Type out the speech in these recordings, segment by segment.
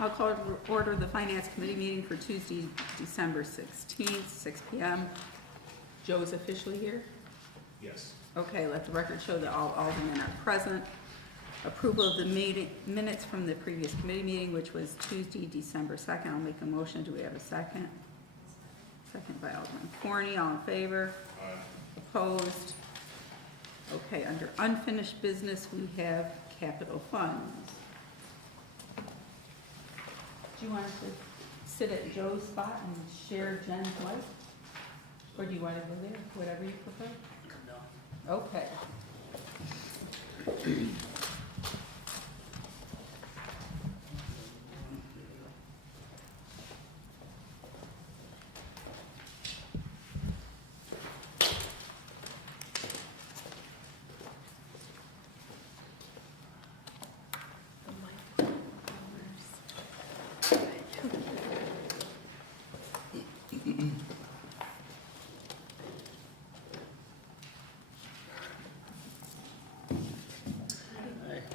I'll call to order the Finance Committee meeting for Tuesday, December 16th, 6 p.m. Joe's officially here? Yes. Okay, let the record show that all aldermen are present. Approval of the minutes from the previous committee meeting, which was Tuesday, December 2nd. I'll make a motion. Do we have a second? Second by Alderman Corney. All in favor? Aye. Opposed? Okay, under unfinished business, we have capital funds. Do you want to sit at Joe's spot and share Jen's life? Or do you want to go there, whatever you prefer? No. Okay.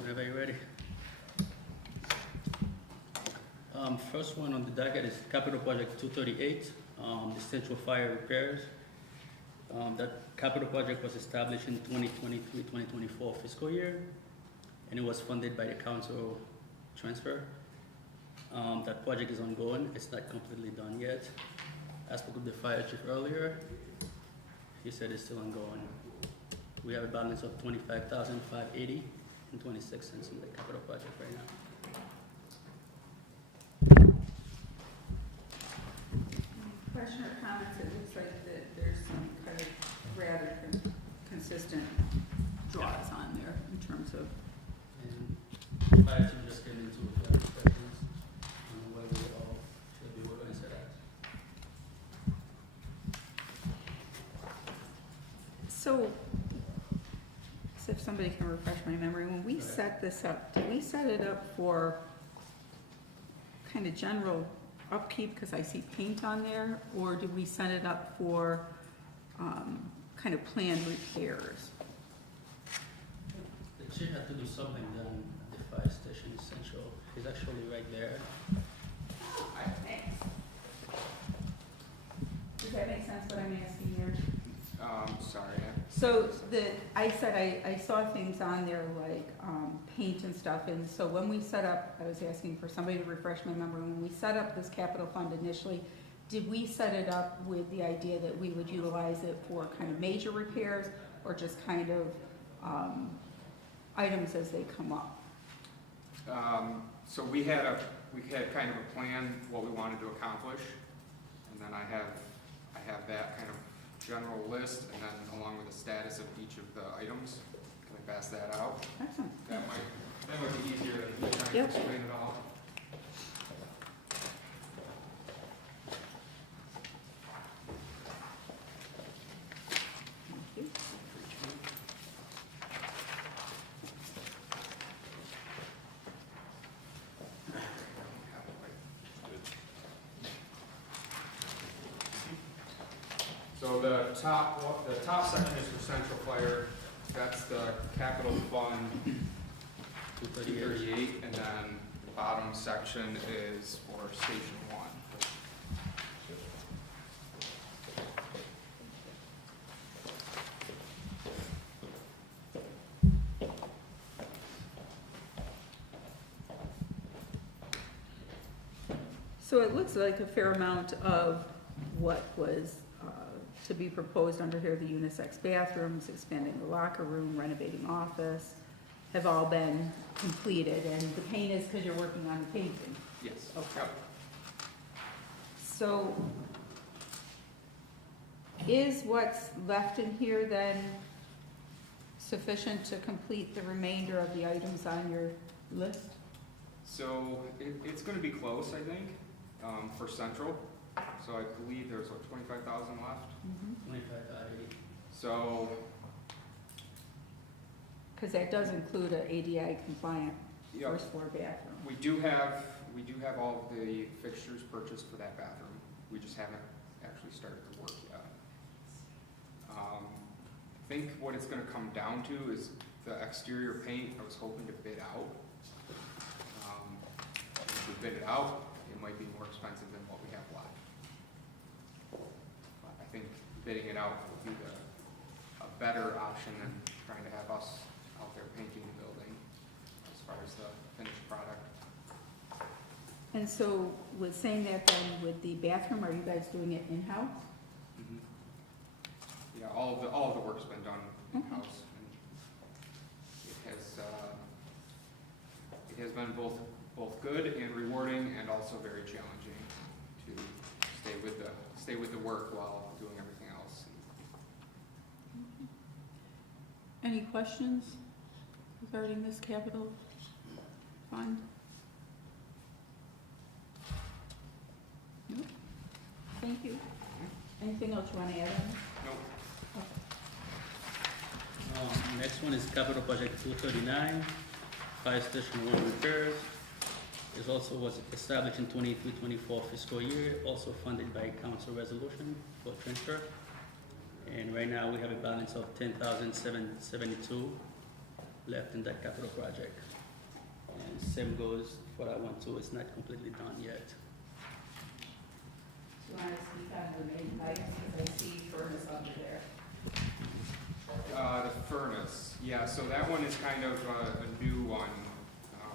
Whenever you're ready. First one on the docket is Capital Project 238, the central fire repairs. That capital project was established in 2023-2024 fiscal year, and it was funded by the council transfer. That project is ongoing. It's not completely done yet. I spoke with the fire chief earlier. He said it's still ongoing. We have a balance of $25,580 and 26 cents in the capital project right now. Question or comments? It looks like that there's some kind of rather consistent draws on there in terms of. And fire chief just getting into a few questions on where we all should be organized at. So if somebody can refresh my memory, when we set this up, did we set it up for kind of general upkeep, because I see paint on there, or did we set it up for kind of planned repairs? The chief had to do something done at the fire station essential. He's actually right there. Thanks. Does that make sense what I'm asking here? Sorry. So I said I saw things on there like paint and stuff, and so when we set up, I was asking for somebody to refresh my memory, when we set up this capital fund initially, did we set it up with the idea that we would utilize it for kind of major repairs, or just kind of items as they come up? So we had kind of a plan what we wanted to accomplish, and then I have that kind of general list, and then along with the status of each of the items. Can I pass that out? Excellent. That might be easier than me trying Yep. to explain it all. Thank you. So the top section is for central fire. That's the capital fund 238, and then the bottom section is for station 1. So it looks like a fair amount of what was to be proposed under here, the unisex bathrooms, expanding the locker room, renovating office, have all been completed, and the paint is because you're working on the painting. Yes. Okay. Yep. So is what's left in here then sufficient to complete the remainder of the items on your list? So it's going to be close, I think, for central. So I believe there's what, 25,000 left. 25,580. So Because that does include a ADI compliant yep, first floor bathroom. we do have all of the fixtures purchased for that bathroom. We just haven't actually started the work yet. I think what it's going to come down to is the exterior paint. I was hoping to bid out. we bid it out, it might be more expensive than what we have left. But I think bidding it out would be a better option than trying to have us out there painting the building as far as the finished product. And so with saying that then, with the bathroom, are you guys doing it in-house? Yeah, all of the work's been done in-house, and it has been both good and rewarding, and also very challenging to stay with the work while doing everything else. Any questions regarding this capital fund? No? Thank you. Anything else you want to add on? Nope. Next one is capital project 239, fire station 1 repairs. It also was established in 23-24 fiscal year, also funded by council resolution for transfer. And right now we have a balance of $10,772 left in that capital project. And same goes for that one too, it's not completely done yet. Do you want to speak on the main items, because I see furnace under there? The furnace, yeah, so that one is kind of a new one.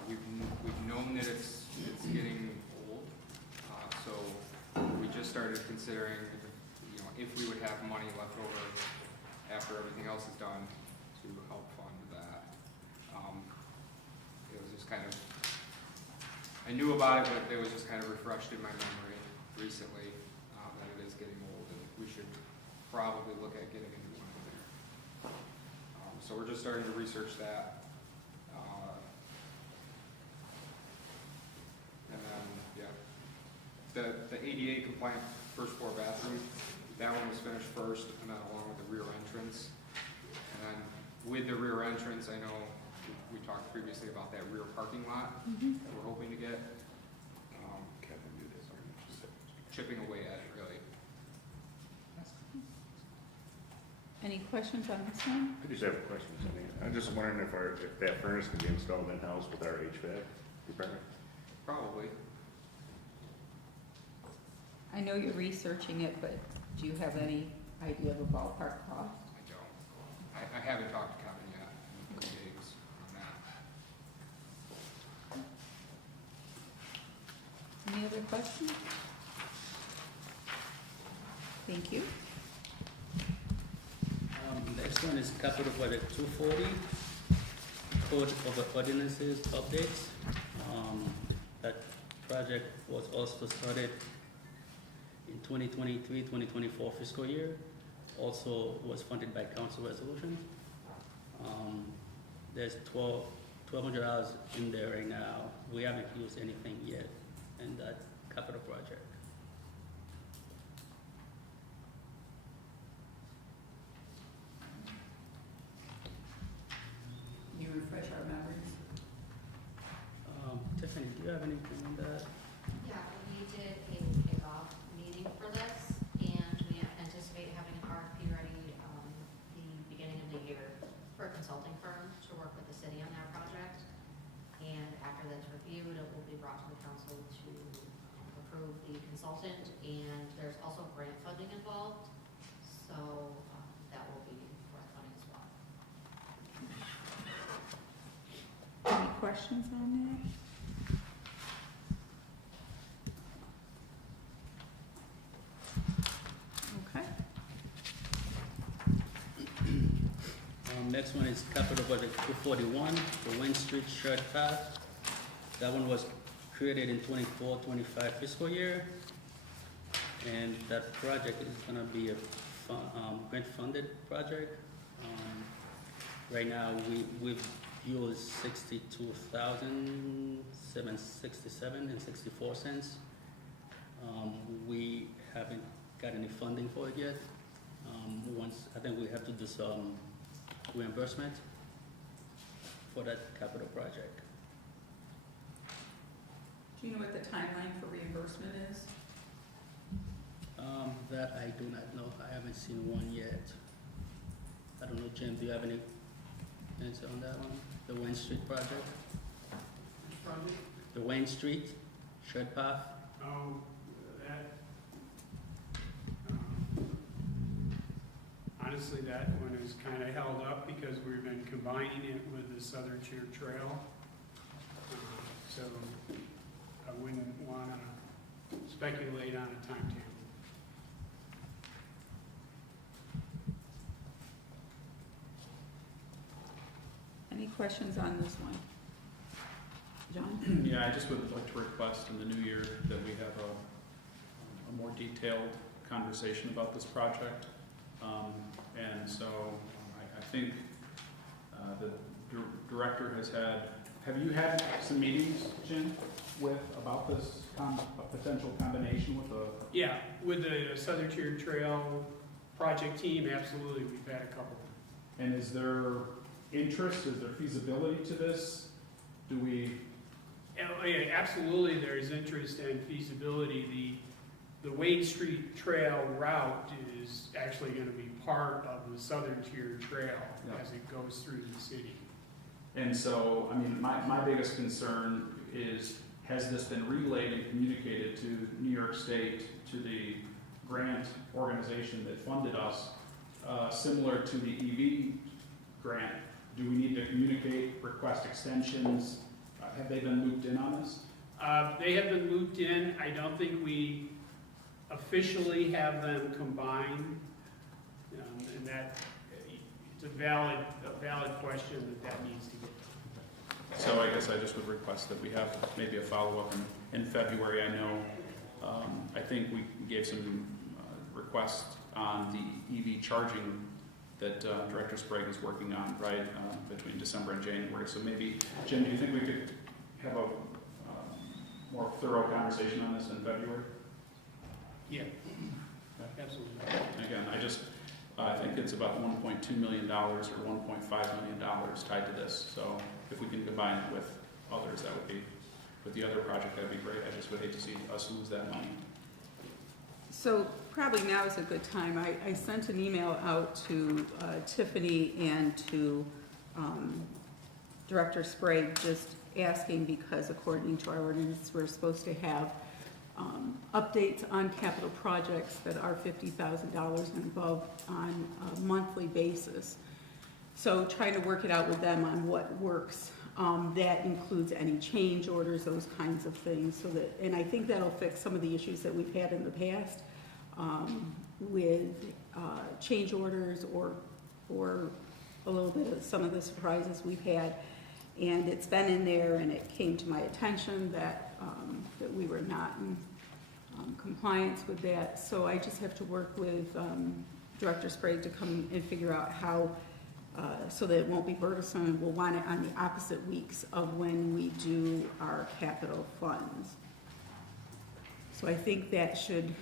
We've known that it's getting old, so we just started considering, if we would have money left over after everything else is done to help fund that. It was just kind of, I knew about it, but it was just kind of refreshed in my memory recently, that it is getting old, and we should probably look at getting a new one in there. So we're just starting to research that. And then, yeah, the ADA compliant first floor bathroom, that one was finished first, and then along with the rear entrance. And then with the rear entrance, I know we talked previously about that rear parking lot that we're hoping to get. Chipping away at it, really. Any questions on this one? I just have a question, Cindy. I'm just wondering if that furnace can be installed in-house with our HVAC department? Probably. I know you're researching it, but do you have any idea of a ballpark cost? I don't. I haven't talked to Kevin yet. Days on that. Any other questions? Thank you. Next one is capital project 240, code of ordinances updates. That project was also started in 2023-2024 fiscal year. Also was funded by council resolution. There's $1,200 in there right now. We haven't used anything yet in that capital project. Can you refresh our memories? Tiffany, do you have anything on that? Yeah, we did a kickoff meeting for this, and we anticipate having an RFP ready the beginning of the year for a consulting firm to work with the city on that project. And after that's reviewed, it will be brought to the council to approve the consultant, and there's also grant funding involved, so that will be forthcoming as well. Any questions on that? Okay. Next one is capital budget 241, the Wayne Street Shared Path. That one was created in 24-25 fiscal year. And that project is gonna be a grant funded project. Right now, we've used $62,767.64. We haven't got any funding for it yet. I think we have to do some reimbursement for that capital project. Do you know what the timeline for reimbursement is? That I do not know. I haven't seen one yet. I don't know, Jim, do you have any answer on that one? The Wayne Street project? The Wayne Street Shed path. Oh, that, honestly, that one is kind of held up because we've been combining it with the Southern Tier Trail. So I wouldn't want to speculate on a timetable. Any questions on this one? John? Yeah, I just would like to request in the new year that we have a more detailed conversation about this project. And so I think the director has have you had some meetings, Jen, about this a potential combination with the? Yeah, with the Southern Tier Trail project team, absolutely, we've had a couple. And is there interest, is there feasibility to this? Do we? Oh, yeah, absolutely, there is interest and feasibility. The Wade Street Trail route is actually going to be part of the Southern Tier Trail as it goes through the city. And so, I mean, my biggest concern is, has this been relayed and communicated to New York State, to the grant organization that funded us, similar to the EV grant? Do we need to communicate, request extensions? Have they been looped in on this? They have been looped in. I don't think we officially have them combined. And that, it's a valid question that needs to get done. So I guess I just would request that we have maybe a follow-up in February. I know, I think we gave some requests on the EV charging that Director Sprague is working on, right, between December and January. So maybe, Jim, do you think we could have a more thorough conversation on this in February? Yeah, absolutely. Again, I think it's about $1.2 million or $1.5 million tied to this. So if we can combine it with others, that would be, with the other project, that'd be great. I just would hate to see us lose that money. So probably now is a good time. I sent an email out to Tiffany and to Director Sprague, just asking, because according to our ordinance, we're supposed to have updates on capital projects that are $50,000 and above on a monthly basis. So trying to work it out with them on what works. That includes any change orders, those kinds of things. So that, and I think that'll fix some of the issues that we've had in the past with change orders or a little bit of some of the surprises we've had. And it's been in there, and it came to my attention that that we were not in compliance with that. So I just have to work with Director Sprague to come and figure out how, so that it won't be burdensome, and we'll want it on the opposite weeks of when we do our capital funds. So I think that should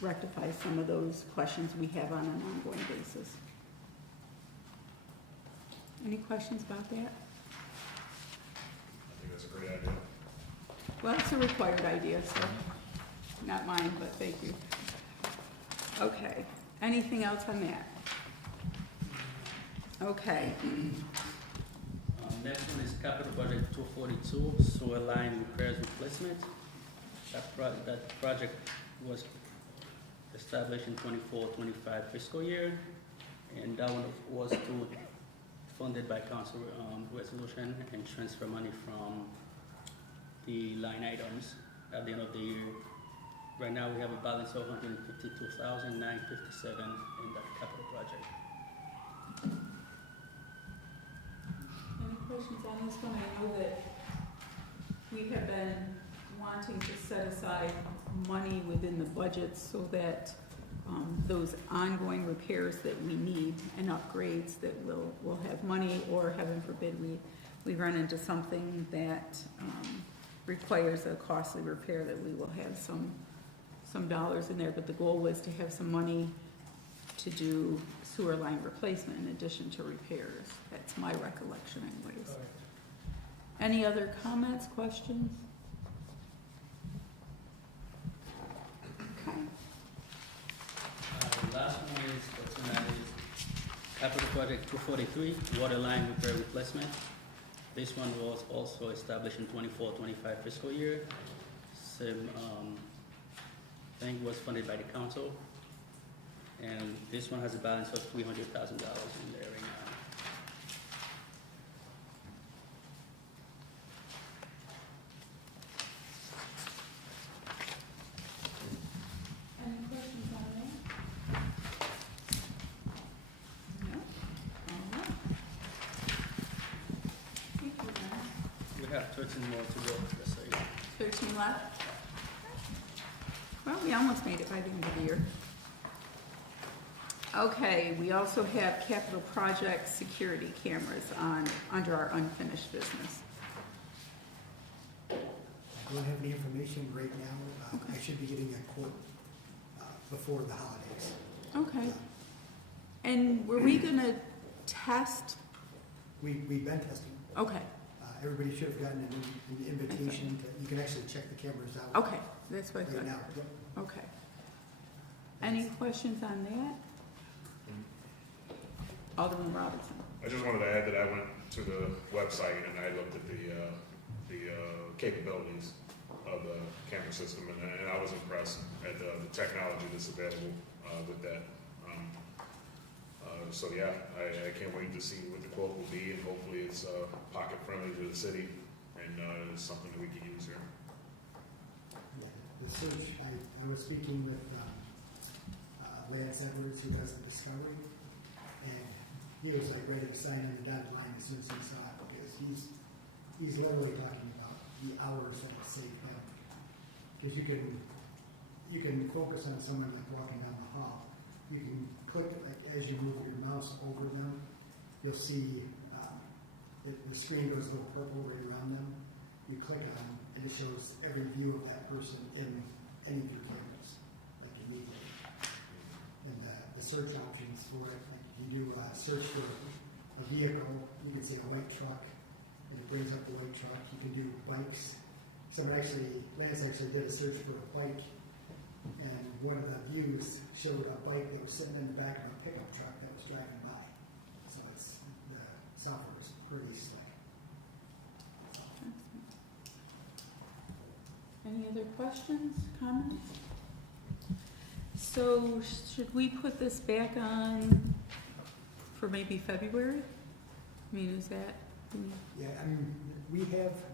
rectify some of those questions we have on an ongoing basis. Any questions about that? I think that's a great idea. Well, it's a required idea, so not mine, but thank you. Okay, anything else on that? Okay, Next one is capital project 242, sewer line repairs replacement. That project was established in 24-25 fiscal year, and that one was funded by council resolution and transfer money from the line items at the end of the year. Right now, we have a balance of $152,957 in that capital project. any questions on this one? I know that we have been wanting to set aside money within the budget so that those ongoing repairs that we need and upgrades that we'll have money, or heaven forbid we run into something that requires a costly repair, that we will have some dollars in there. But the goal was to have some money to do sewer line replacement in addition to repairs. That's my recollection anyways. Any other comments, questions? Okay. The last one is, for tonight, is capital project 243, water line repair replacement. This one was also established in 24-25 fiscal year. system, I think was funded by the council. And this one has a balance of $300,000 in there right now. Any questions on that? No? All right. Thank you, Dennis. We have 13 more to go, let's say. 13 left? Well, we almost made it by the end of the year. Okay, we also have capital project security cameras under our unfinished business. I don't have any information right now. I should be getting a quote before the holidays. Okay. And were we gonna test? We've been testing. Okay, Everybody should have gotten an invitation to, you can actually check the cameras out okay, that's what I right thought. now. Yep. Okay. Any questions on that? Alderman Robinson. I just wanted to add that I went to the website and I looked at the capabilities of the camera system, and I was impressed at the technology that's available with that. So yeah, I can't wait to see what the quote will be, and hopefully it's pocket friendly to the city, and it's something that we can use here. Yeah, the search, I was speaking with Lance Edwards, who does the Discovery, and he was like ready to sign in the dotted line as soon as he saw it, because he's literally talking about the hours that it saved him. Because you can focus on someone like walking down the hall. You can click, like as you move your mouse over them, you'll see the screen goes a little purple right around them. You click on them, and it shows every view of that person in any of your cameras, like immediately. And the search options for it, like if you do search for a vehicle, you can say a white truck, and it brings up the white truck. You can do bikes. Lance actually did a search for a bike, and one of the views showed a bike that was sitting in the back of a pickup truck that was driving by. So the software is pretty slick. Any other questions, comments? So should we put this back on for maybe February? I mean, is that? Yeah, I mean,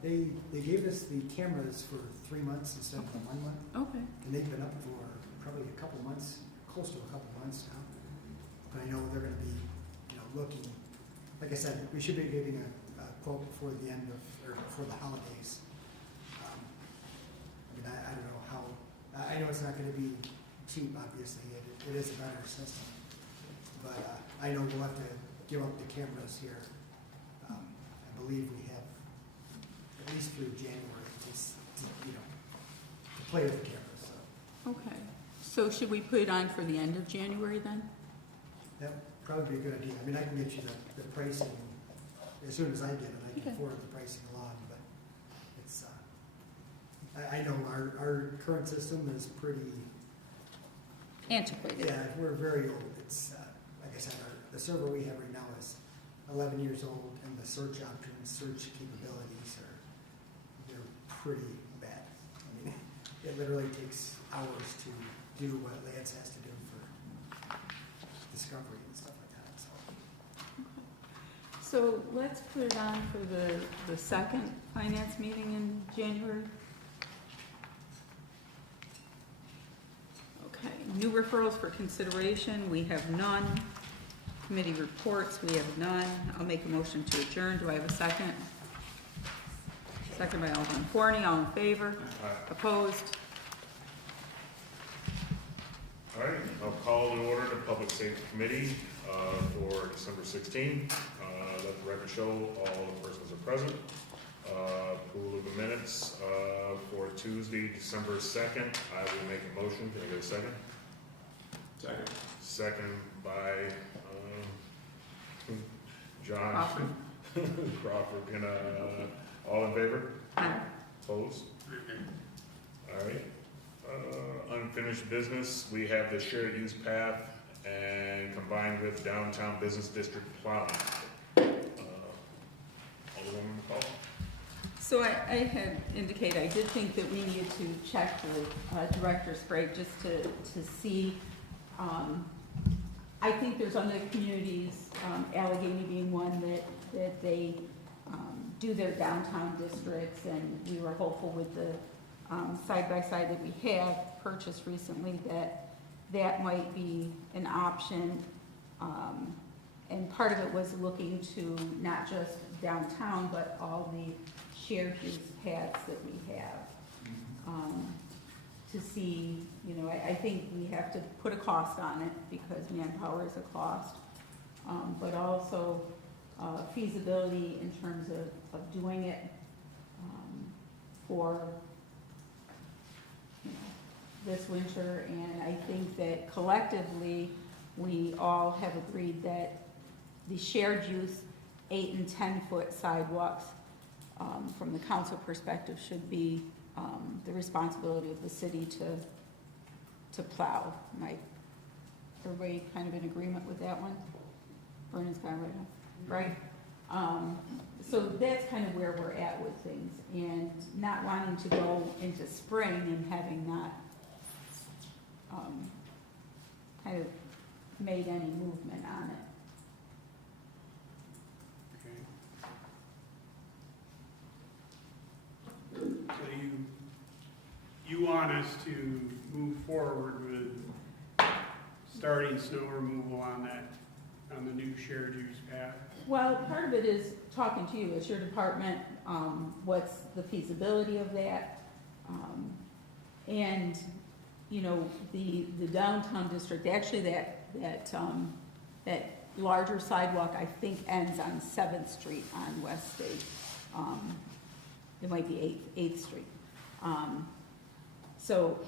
they gave us the cameras for 3 months instead of 1 month, Okay, and they've been up for probably a couple months, close to a couple months now. But I know they're gonna be, looking, like I said, we should be getting a quote before the end of, or before the holidays. I don't know how, I know it's not gonna be cheap, obviously, it is a better system. But I know we'll have to give up the cameras here. I believe we have at least through January to play with the cameras, so. okay. So should we put it on for the end of January then? That would probably be a good idea. I mean, I can get you the pricing as soon as I get it. I can Okay. forward the pricing along, but it's, I know our current system is pretty, Antiquated. yeah, we're very old. It's, like I said, the server we have right now is 11 years old, and the search options, search capabilities they're pretty bad. I mean, it literally takes hours to do what Lance has to do for discovery and stuff like that, so. So let's put it on for the second finance meeting in January. Okay, new referrals for consideration, we have none. Committee reports, we have none. I'll make a motion to adjourn. Do I have a second? Second by Alderman Forney, all in favor? Opposed? All right, I'll call in order the Public Safety Committee for December 16. Let the record show all the persons are present. Approval of the minutes for Tuesday, December 2nd. I will make a motion. Can I get a second? Second. Second by John Crawford. Crawford. Can all in favor? Aye. Opposed? All right. Unfinished business, we have the shared use path and combined with downtown business district plowing. Alderwoman McCall. So I had indicated, I did think that we needed to check with Director Sprague just to see, I think there's other communities, Allegheny being one, that they do their downtown districts, and we were hopeful with the side-by-side that we have purchased recently that might be an option. And part of it was looking to not just downtown, but all the shared use paths that we have. To see, I think we have to put a cost on it because manpower is a cost. But also feasibility in terms of doing it for this winter. And I think that collectively, we all have agreed that the shared use 8 and 10-foot sidewalks, from the council perspective, should be the responsibility of the city to plow. Everybody kind of in agreement with that one? Vernon's kind of right? So that's kind of where we're at with things, and not wanting to go into spring and having not kind of made any movement on it. Okay. So you want us to move forward with starting snow removal on the new shared use path? Well, part of it is talking to you as your department, what's the feasibility of that? And, the downtown district, actually that larger sidewalk, I think, ends on 7th Street on West State. It might be 8th Street. So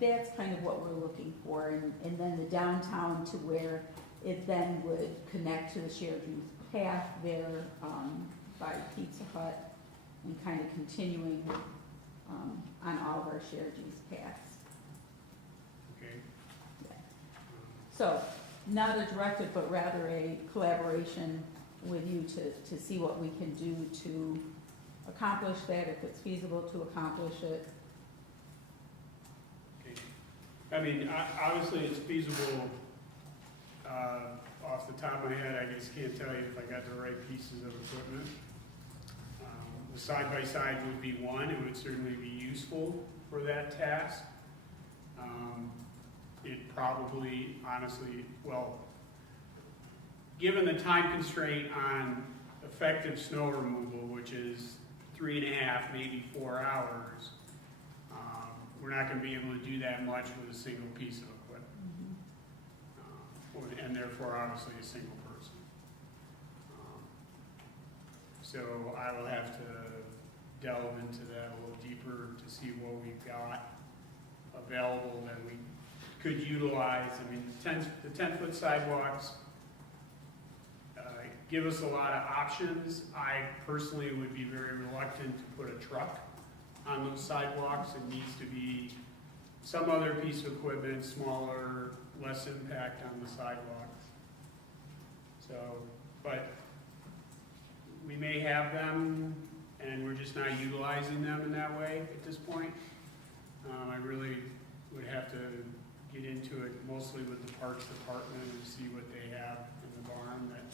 that's kind of what we're looking for, and then the downtown to where it then would connect to the shared use path there by Pizza Hut, and kind of continuing on all of our shared use paths. Okay. So, not a directive, but rather a collaboration with you to see what we can do to accomplish that, if it's feasible to accomplish it. Okay. I mean, obviously it's feasible. Off the top of my head, I just can't tell you if I got the right pieces of equipment. The side-by-side would be one. It would certainly be useful for that task. It probably, honestly, well, given the time constraint on effective snow removal, which is 3.5, maybe 4 hours, we're not going to be able to do that much with a single piece of equipment. And therefore, obviously, a single person. So I will have to delve into that a little deeper to see what we've got available that we could utilize. I mean, the 10-foot sidewalks give us a lot of options. I personally would be very reluctant to put a truck on those sidewalks. It needs to be some other piece of equipment, smaller, less impact on the sidewalks. So, but we may have them, and we're just not utilizing them in that way at this point. I really would have to get into it mostly with the Parks Department and see what they have in the barn that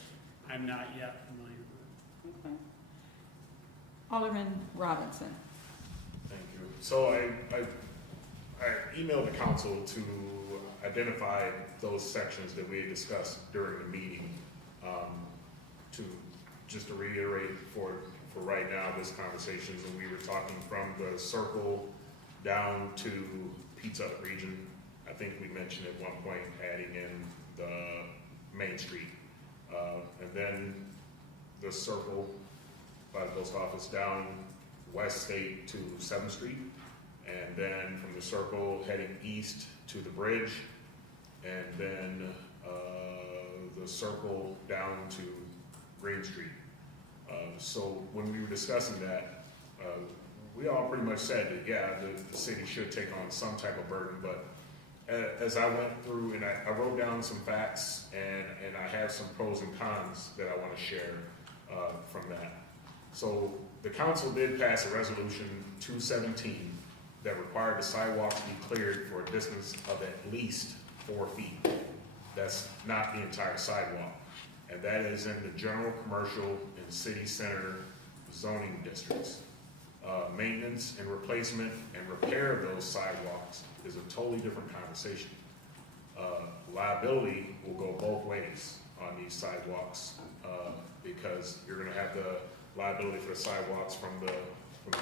I'm not yet familiar with. Okay. Alderman Robinson. Thank you. So I emailed the council to identify those sections that we had discussed during the meeting. To reiterate for right now, this conversation, and we were talking from the circle down to Pizza Hut region. I think we mentioned at one point adding in the Main Street, and then the circle by the post office down West State to 7th Street, and then from the circle heading east to the bridge, and then the circle down to Green Street. So when we were discussing that, we all pretty much said that, yeah, the city should take on some type of burden, but as I went through and I wrote down some facts, and I have some pros and cons that I want to share from that. So the council did pass a resolution 217 that required the sidewalks be cleared for a distance of at least 4 feet. That's not the entire sidewalk. And that is in the general, commercial, and city center zoning districts. Maintenance and replacement and repair of those sidewalks is a totally different conversation. Liability will go both ways on these sidewalks, because you're gonna have the liability for the sidewalks from the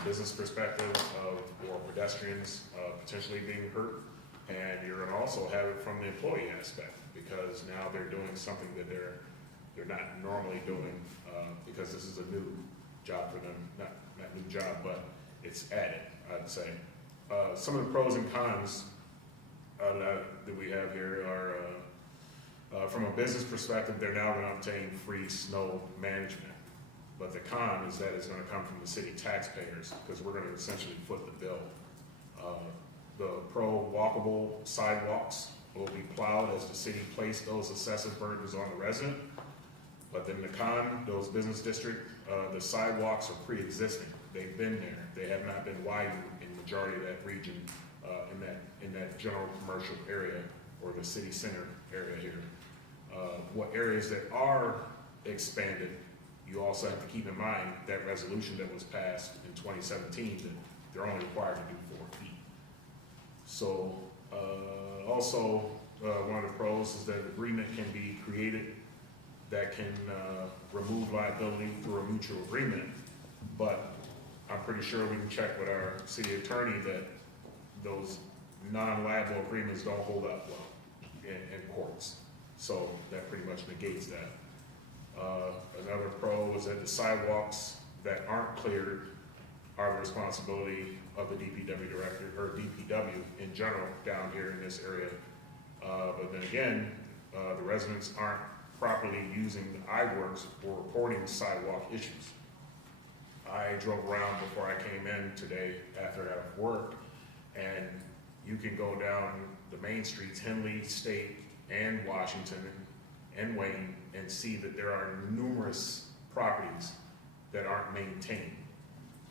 business perspective of, or pedestrians, potentially being hurt. And you're gonna also have it from the employee aspect, because now they're doing something that they're not normally doing, because this is a new job for them, not new job, but it's added, I'd say. Some of the pros and cons that we have here are, from a business perspective, they're now going to obtain free snow management. But the con is that it's going to come from the city taxpayers, because we're going to essentially foot the bill. The pro walkable sidewalks will be plowed as the city placed those excessive burdens on the resident. But then the con, those business district, the sidewalks are pre-existing. They've been there. They have not been widened in the majority of that region, in that general commercial area or the city center area here. What areas that are expanded, you also have to keep in mind that resolution that was passed in 2017 that they're only required to do 4 feet. So also one of the pros is that an agreement can be created that can remove liability through a mutual agreement, but I'm pretty sure we can check with our city attorney that those non-liable agreements don't hold up well in courts. So that pretty much negates that. Another pro is that the sidewalks that aren't cleared are the responsibility of the DPW director, or DPW in general down here in this area. But then again, the residents aren't properly using the iWorks for reporting sidewalk issues. I drove around before I came in today after I got work, and you can go down the main streets, Henley, State, and Washington, and Wayne, and see that there are numerous properties that aren't maintained.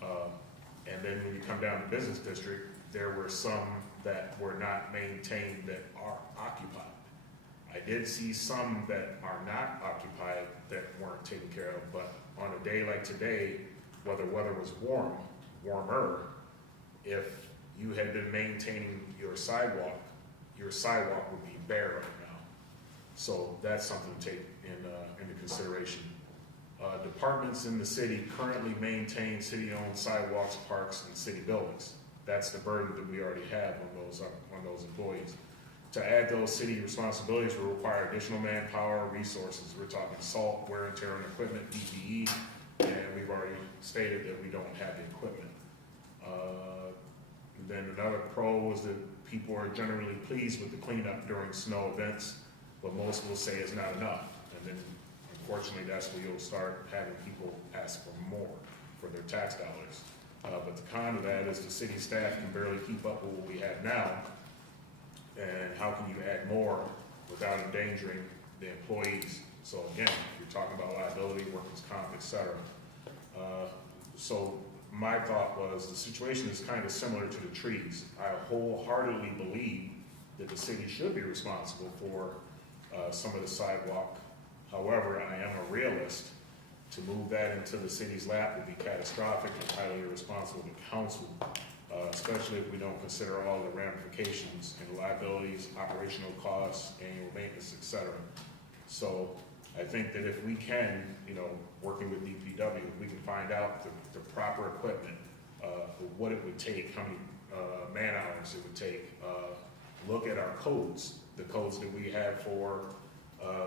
And then when you come down to Business District, there were some that were not maintained that are occupied. I did see some that are not occupied that weren't taken care of, but on a day like today, whether weather was warmer, if you had been maintaining your sidewalk would be bare right now. So that's something to take into consideration. Departments in the city currently maintain city-owned sidewalks, parks, and city buildings. That's the burden that we already have on those employees. To add those city responsibilities will require additional manpower, resources. We're talking salt, wear and tear on equipment, PPE, and we've already stated that we don't have the equipment. Then another pro is that people are generally pleased with the cleanup during snow events, but most will say it's not enough. And then unfortunately, that's where you'll start having people ask for more for their tax dollars. But the con of that is the city staff can barely keep up with what we have now. And how can you add more without endangering the employees? So again, you're talking about liability, workers' comp, et cetera. So my thought was the situation is kind of similar to the trees. I wholeheartedly believe that the city should be responsible for some of the sidewalk. However, I am a realist. To move that into the city's lap would be catastrophic and highly irresponsible to council, especially if we don't consider all the ramifications and liabilities, operational costs, annual maintenance, et cetera. So I think that if we can, working with DPW, we can find out the proper equipment, what it would take, how many man hours it would take, look at our codes, the codes that we have for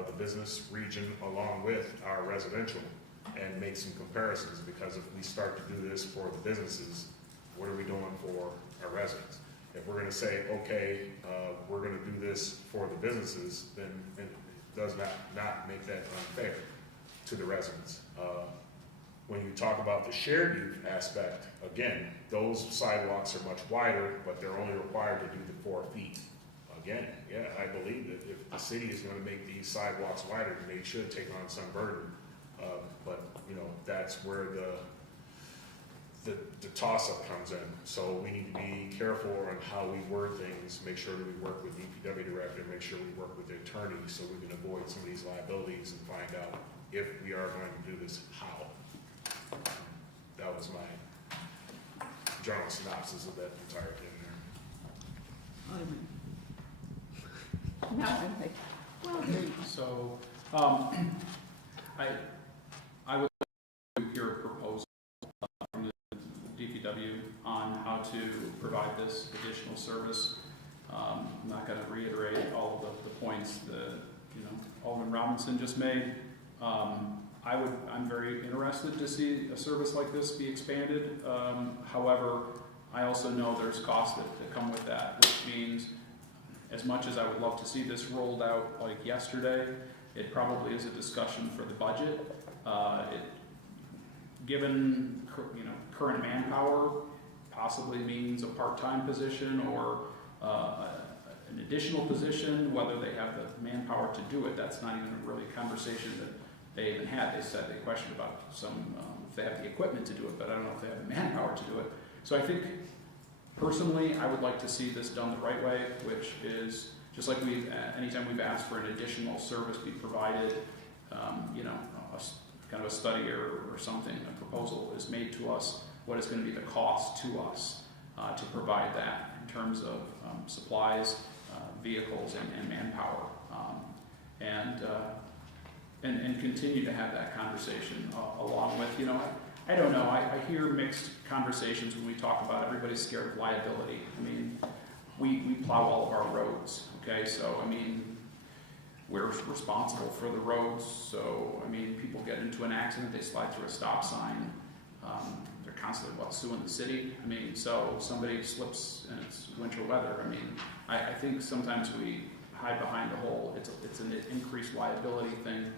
the business region along with our residential, and make some comparisons, because if we start to do this for the businesses, what are we doing for our residents? If we're gonna say, okay, we're gonna do this for the businesses, then it does not make that unfair to the residents. When you talk about the shared use aspect, again, those sidewalks are much wider, but they're only required to do the 4 feet. Again, yeah, I believe that if the city is gonna make these sidewalks wider, then they should take on some burden. But that's where the toss-up comes in. So we need to be careful on how we word things, make sure that we work with DPW director, make sure we work with the attorney, so we can avoid some of these liabilities and find out if we are going to do this, how. That was my general synopsis of that entire thing there. Now I'm like, well, there you go. So, I would like to hear a proposal from the DPW on how to provide this additional service. I'm not going to reiterate all of the points that, Alderman Robinson just made. I'm very interested to see a service like this be expanded. However, I also know there's costs that come with that, which means as much as I would love to see this rolled out like yesterday, it probably is a discussion for the budget. Given current manpower, possibly means a part-time position or an additional position, whether they have the manpower to do it. That's not even really a conversation that they even had. They said they questioned about if they have the equipment to do it, but I don't know if they have the manpower to do it. So I think personally, I would like to see this done the right way, which is just like anytime we've asked for an additional service be provided, kind of a study or something, a proposal is made to us, what is going to be the cost to us to provide that in terms of supplies, vehicles, and manpower, and continue to have that conversation along with, I don't know, I hear mixed conversations when we talk about everybody's scared of liability. I mean, we plow all of our roads, okay, so I mean, we're responsible for the roads, so I mean, people get into an accident, they slide through a stop sign, they're constantly suing the city. I mean, so somebody slips and it's winter weather. I mean, I think sometimes we hide behind the whole, it's an increased liability thing.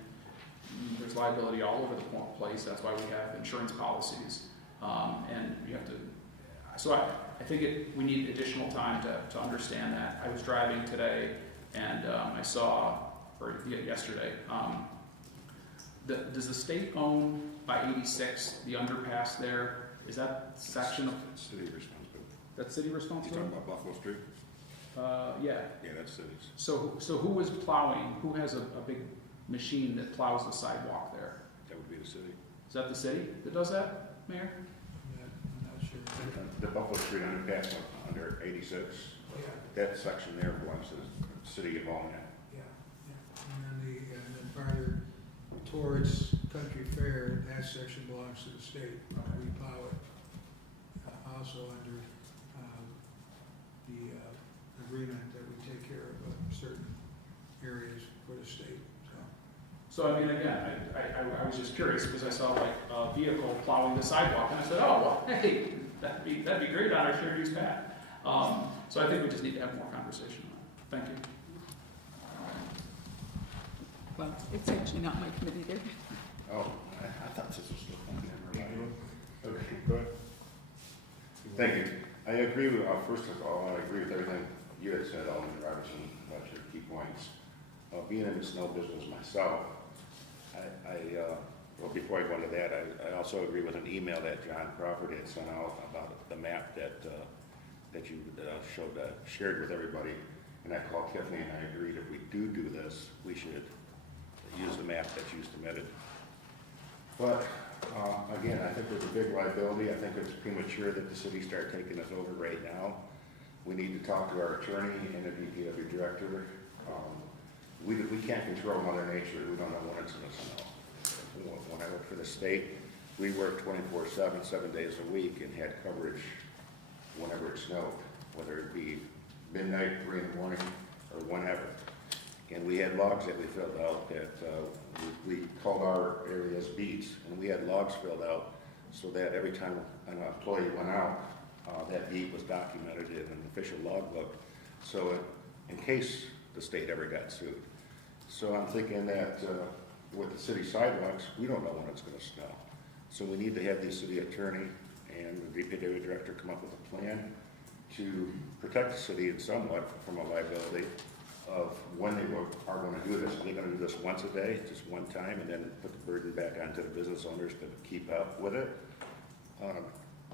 There's liability all over the place. That's why we have insurance policies, and you have to. So I think we need additional time to understand that. I was driving today, and I saw, or yesterday. Does the state own by 86 the underpass there? Is that section of City responsibility. That's city You responsibility? talking about Buffalo Street? Yeah. Yeah, that's cities. So who is plowing? Who has a big machine that plows the sidewalk there? That would be the city. Is that the city that does that, Mayor? I'm not sure. The Buffalo Street underpass under 86, Yeah, that section there belongs to the city of Olean. yeah, yeah. And then farther towards Country Fair, that section belongs to the state. We plow it also under the agreement that we take care of certain areas for the state, so. So I mean, again, I was just curious because I saw like a vehicle plowing the sidewalk, and I said, oh, well, hey, that'd be great on our shared use path. So I think we just need to have more conversation on it. Thank you. Well, it's actually not my committee there. Oh, I thought this was still on there. Okay, go ahead. Thank you. I agree with, first of all, I agree with everything you had said, Alderman Robertson, about your key points. Being in the snow business myself, well, before I go into that, I also agree with an email that John Crawford had sent out about the map that you shared with everybody. And I called Tiffany and I agreed if we do this, we should use the map that you submitted. But again, I think there's a big liability. I think it's premature that the city start taking us over right now. We need to talk to our attorney and the DPW director. We can't control Mother Nature. We don't know when it's going to snow. When I worked for the state, we worked 24/7, 7 days a week, and had coverage whenever it snowed, whether it be midnight, 3 in the morning, or whenever. And we had logs that we filled out that we called our areas beats, and we had logs filled out so that every time an employee went out, that beat was documented in an official logbook. So in case the state ever got sued. So I'm thinking that with the city sidewalks, we don't know when it's going to snow. So we need to have the city attorney and the DPW director come up with a plan to protect the city in somewhat from a liability of when they are going to do this. Are they going to do this once a day, just one time, and then put the burden back onto the business owners to keep up with it?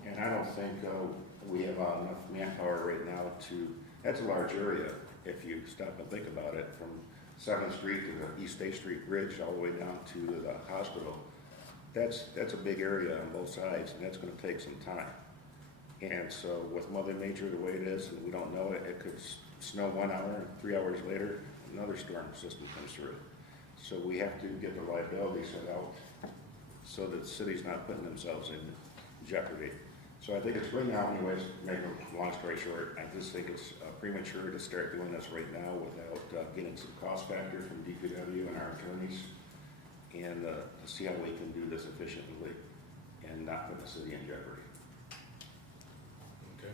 And I don't think we have enough manpower right now that's a large area, if you stop and think about it, from 7th Street to the East State Street Bridge all the way down to the hospital. That's a big area on both sides, and that's gonna take some time. And so with Mother Nature the way it is, and we don't know it, it could snow 1 hour, and 3 hours later, another storm system comes through. So we have to get the liability set out so that the city's not putting themselves in jeopardy. So I think it's right now, anyways, make a long story short, I just think it's premature to start doing this right now without getting some cost factor from DPW and our attorneys, and to see how we can do this efficiently and not put the city in jeopardy. Okay.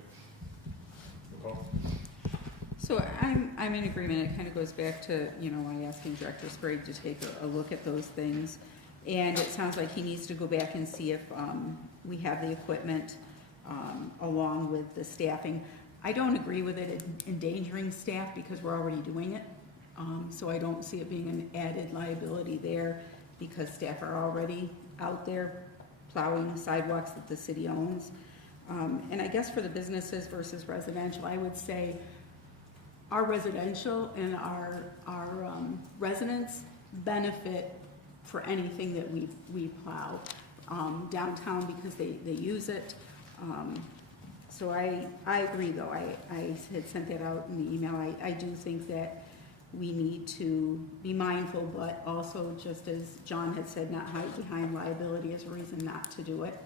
Nicole? So I'm in agreement. It kind of goes back to, I asking Director Sprague to take a look at those things. And it sounds like he needs to go back and see if we have the equipment along with the staffing. I don't agree with it endangering staff because we're already doing it. So I don't see it being an added liability there because staff are already out there plowing sidewalks that the city owns. And I guess for the businesses versus residential, I would say our residential and our residents benefit for anything that we plow downtown because they use it. So I agree though. I had sent that out in the email. I do think that we need to be mindful, but also just as John had said, not hide behind liability as a reason not to do it.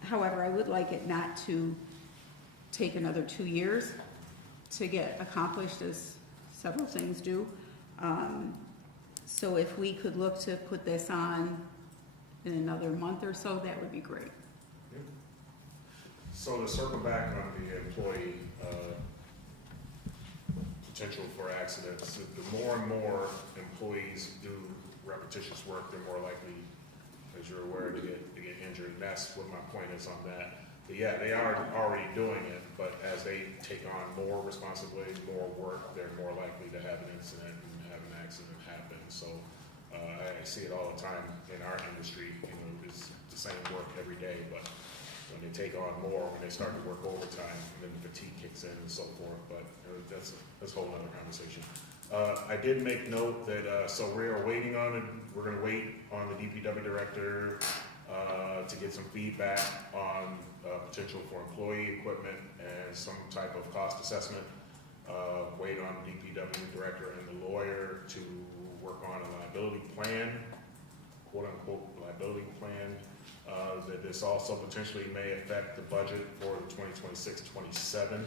However, I would like it not to take another 2 years to get accomplished, as several things do. So if we could look to put this on in another month or so, that would be great. Yep. So to circle back on the employee potential for accidents, the more and more employees do repetitious work, they're more likely, as you're aware, to get injured. And that's what my point is on that. But yeah, they are already doing it, but as they take on more responsibility, more work, they're more likely to have an incident and have an accident happen. So I see it all the time in our industry. It's the same work every day, but when they take on more, when they start to work overtime, then the fatigue kicks in and so forth. But that's a whole other conversation. I did make note that, so we are waiting on it. We're going to wait on the DPW director to get some feedback on potential for employee equipment and some type of cost assessment. Wait on the DPW director and the lawyer to work on a liability plan, quote unquote liability plan. That this also potentially may affect the budget for the 2026-27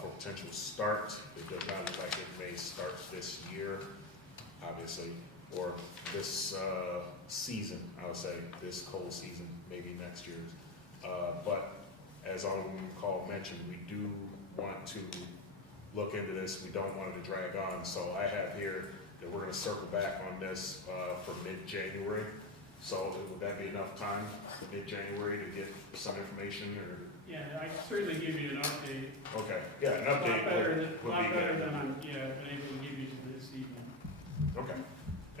for potential start. It does not look like it may start this year, obviously, or this season, I would say, this cold season, maybe next year's. But as on call mentioned, we do want to look into this. We don't want it to drag on. So I have here that we're going to circle back on this for mid-January. So would that be enough time for mid-January to get some information or? Yeah, I can certainly give you an update. Okay, yeah, an update would be good. Than I'm, been able to give you this evening. Okay,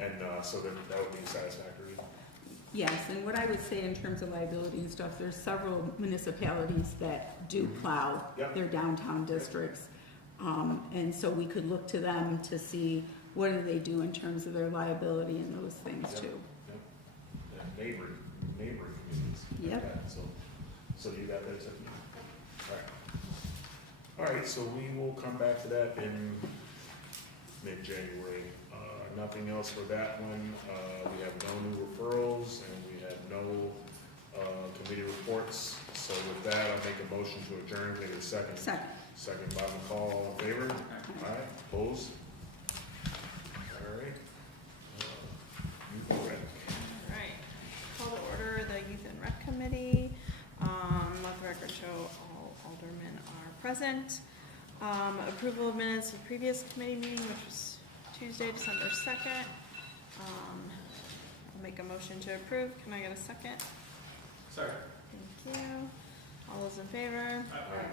and so that would be satisfactory? Yes, and what I would say in terms of liability and stuff, there's several municipalities that do plow Yep. their downtown districts. And so we could look to them to see what do they do in terms of their liability and those things Yep. too. And neighboring communities. like Yep. that. So you got that, Tiffany? All right, so we will come back to that in mid-January. Nothing else for that one. We have no new referrals and we have no committee reports. So with that, I'll make a motion to adjourn. Take a second. Second by McCall. All in favor? Aye. Opposed? All right. You go, Rick. All right. Call to order the Youth and Rec Committee. Let the record show all aldermen are present. Approval of minutes of previous committee meeting, which was Tuesday, December 2nd. I'll make a motion to approve. Can I get a second? Sorry. Thank you. All those in favor? Aye.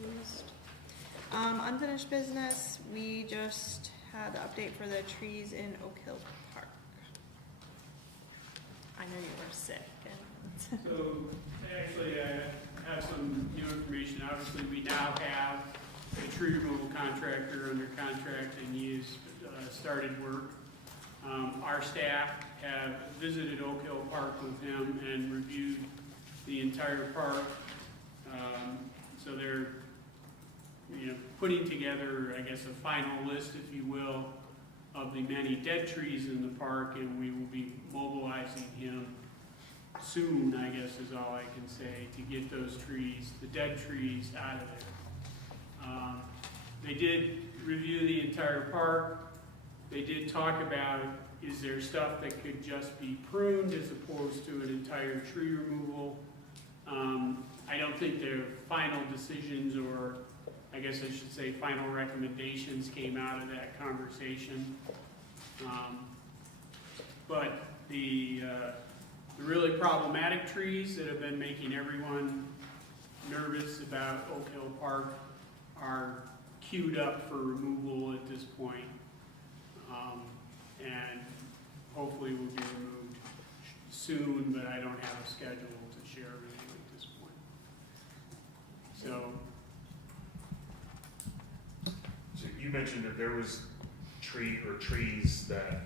Opposed. Unfinished business, we just had the update for the trees in Oak Hill Park. I know you were sick and So, actually, I have some new information. Obviously, we now have a tree removal contractor under contract, and he has started work. Our staff have visited Oak Hill Park with him and reviewed the entire park. So they're, putting together, I guess, a final list, if you will, of the many dead trees in the park, and we will be mobilizing him soon, I guess is all I can say, to get those trees, the dead trees, out of there. They did review the entire park. They did talk about, is there stuff that could just be pruned as opposed to an entire tree removal? I don't think their final decisions, or I guess I should say final recommendations, came out of that conversation. But the really problematic trees that have been making everyone nervous about Oak Hill Park are queued up for removal at this point. And hopefully will be removed soon, but I don't have a schedule to share with you at this point. So, So you mentioned that there was trees that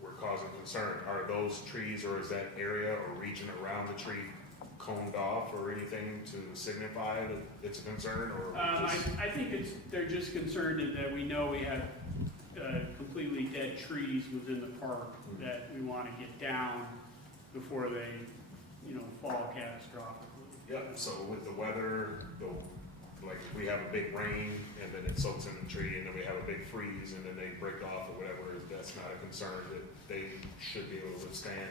were causing concern. Are those trees, or is that area or region around the tree coned off or anything to signify that it's a concern, or? I think they're just concerned in that we know we have completely dead trees within the park that we want to get down before they, fall catastrophically. Yeah, so with the weather, like if we have a big rain and then it soaks in the tree, and then we have a big freeze and then they break off or whatever, that's not a concern that they should be able to withstand.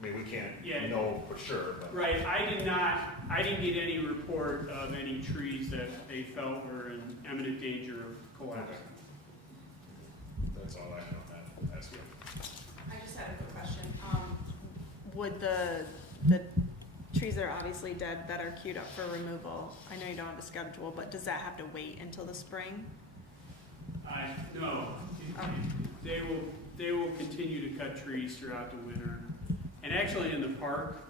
I mean, we can't know for sure, but. Right, I didn't get any report of any trees that they felt were in imminent danger of collapse. Okay. That's all I have on that. That's good. I just had a quick question. Would the trees that are obviously dead that are queued up for removal, I know you don't have a schedule, but does that have to wait until the spring? No, they will continue to cut trees throughout the winter. And actually in the park,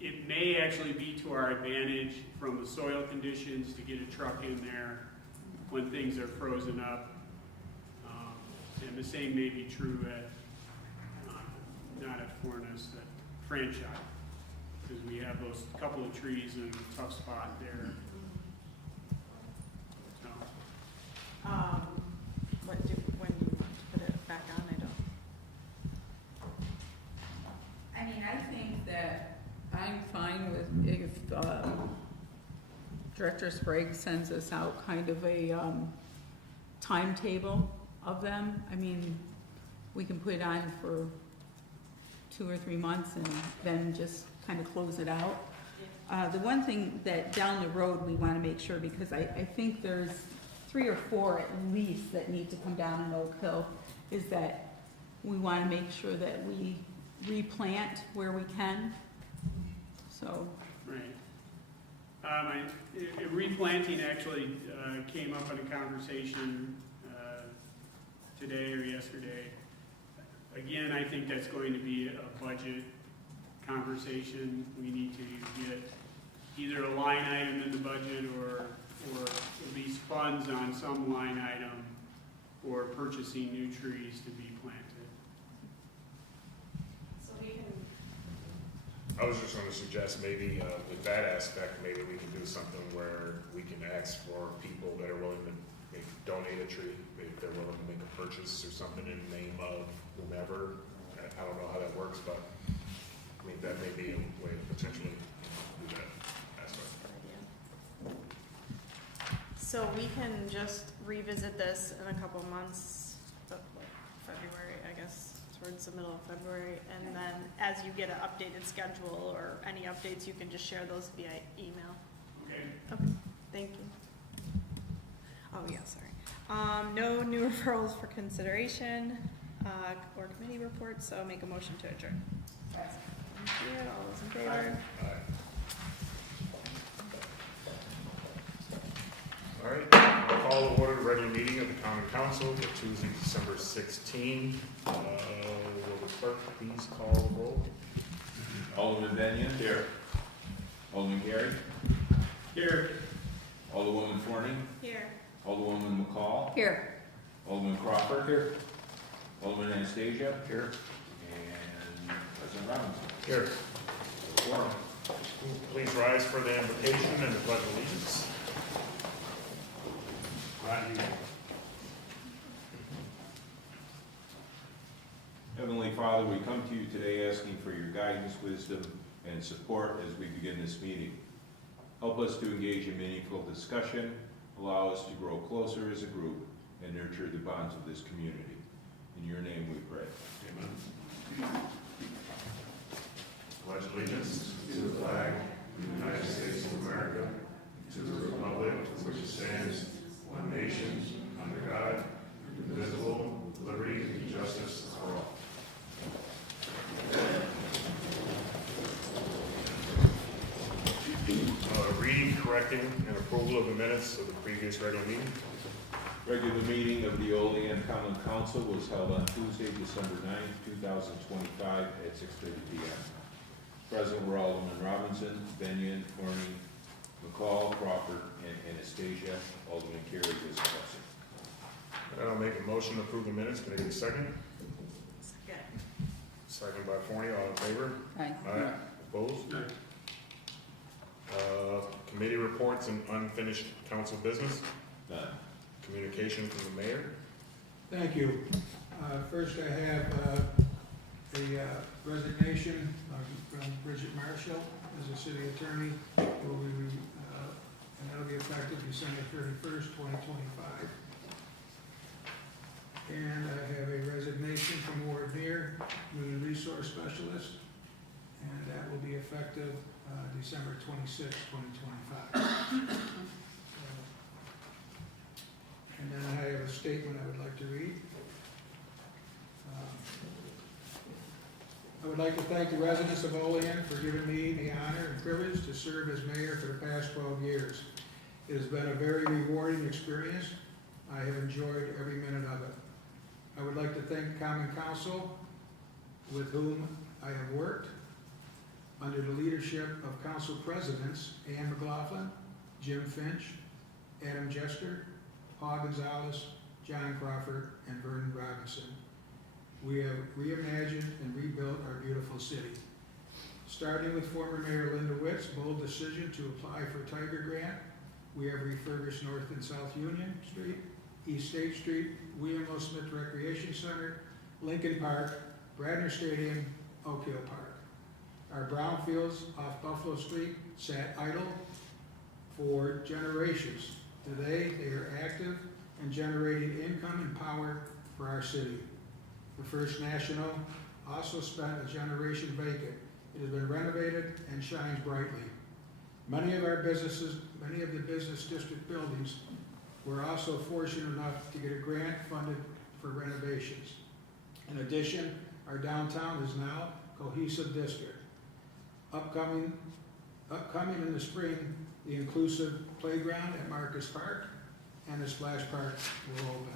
it may actually be to our advantage from the soil conditions to get a truck in there when things are frozen up. And the same may be true at, not at Forness, at Franchise, because we have those couple of trees in a tough spot there. So, When do you want to put it back on? I mean, I think that I'm fine with if Director Sprague sends us out kind of a timetable of them. I mean, we can put it on for 2 or 3 months and then just kind of close it out. The one thing that down the road we want to make sure, because I think there's 3 or 4 at least that need to come down in Oak Hill, is that we want to make sure that we replant where we can. So. right. Replanting actually came up in a conversation today or yesterday. Again, I think that's going to be a budget conversation. We need to get either a line item in the budget or at least funds on some line item for purchasing new trees to be planted. So we can. I was just going to suggest maybe with that aspect, maybe we can do something where we can ask for people that are willing to maybe donate a tree, maybe if they're willing to make a purchase or something in the name of whomever. I don't know how that works, but I mean, that may be a way to potentially do that aspect. So we can just revisit this in a couple months, February, I guess, towards the middle of February, and then as you get an updated schedule or any updates, you can just share those via email. Okay. Okay, thank you. Oh, yeah, sorry. No new referrals for consideration, or committee reports, so make a motion to adjourn. Thank you, all those in favor? All right, I'll call the order the regular meeting of the Common Council for Tuesday, December December 16. Will the clerk please call the roll? Alderman Benyon. Here. Alderman Gary. Here. Alderwoman Forney. Here. Alderwoman McCall. Here. Alderman Crawford. Here. Alderman Anastasia. Here. And President Robinson. Here. Quorum. Please rise for the invocation and the pledge of allegiance. Heavenly Father, we come to you today asking for your guidance, wisdom, and support as we begin this meeting. Help us to engage in meaningful discussion, allow us to grow closer as a group, and nurture the bonds of this community. In your name we pray. Amen. Pledge allegiance to the flag of the United States of America, to the republic for which it stands, one nation, under God, indivisible, with liberty and justice for all. Reading, correcting, and approval of the minutes of the previous regular meeting. Regular meeting of the Olean Common Council was held on Tuesday, December 9th, 2025 at 6:30 p.m. Present were Alderman Robinson, Benyon, Forney, McCall, Crawford, and Anastasia. Alderman Carey was absent. I'll make a motion to approve the minutes. Can I get a second? Second. Second by Forney. All in favor? Aye. Aye. Opposed? Committee reports and unfinished council business. None. Communication from the mayor. Thank you. First, I have a resignation from Bridget Marshall as a city attorney, and that'll be effective December 31st, 2025. And I have a resignation from Ward Neer, Human Resource Specialist, and that will be effective December 26th, 2025. And then I have a statement I would like to read. I would like to thank the residents of Olean for giving me the honor and privilege to serve as mayor for the past 12 years. It has been a very rewarding experience. I have enjoyed every minute of it. I would like to thank Common Council, with whom I have worked, under the leadership of Council Presidents Ann McLaughlin, Jim Finch, Adam Jester, Paul Gonzalez, John Crawford, and Vernon Robinson. We have reimagined and rebuilt our beautiful city. Starting with former Mayor Linda Witt's bold decision to apply for Tiger Grant, we have refurbished North and South Union Street, East State Street, William O. Smith Recreation Center, Lincoln Park, Bradner Stadium, Oak Hill Park. Our brownfields off Buffalo Street sat idle for generations. Today, they are active and generating income and power for our city. The First National also spent a generation vacant. It has been renovated and shines brightly. Many of the business district buildings were also fortunate enough to get a grant funded for renovations. In addition, our downtown is now a cohesive district. Upcoming in the spring, the inclusive playground at Marcus Park and the splash park will open.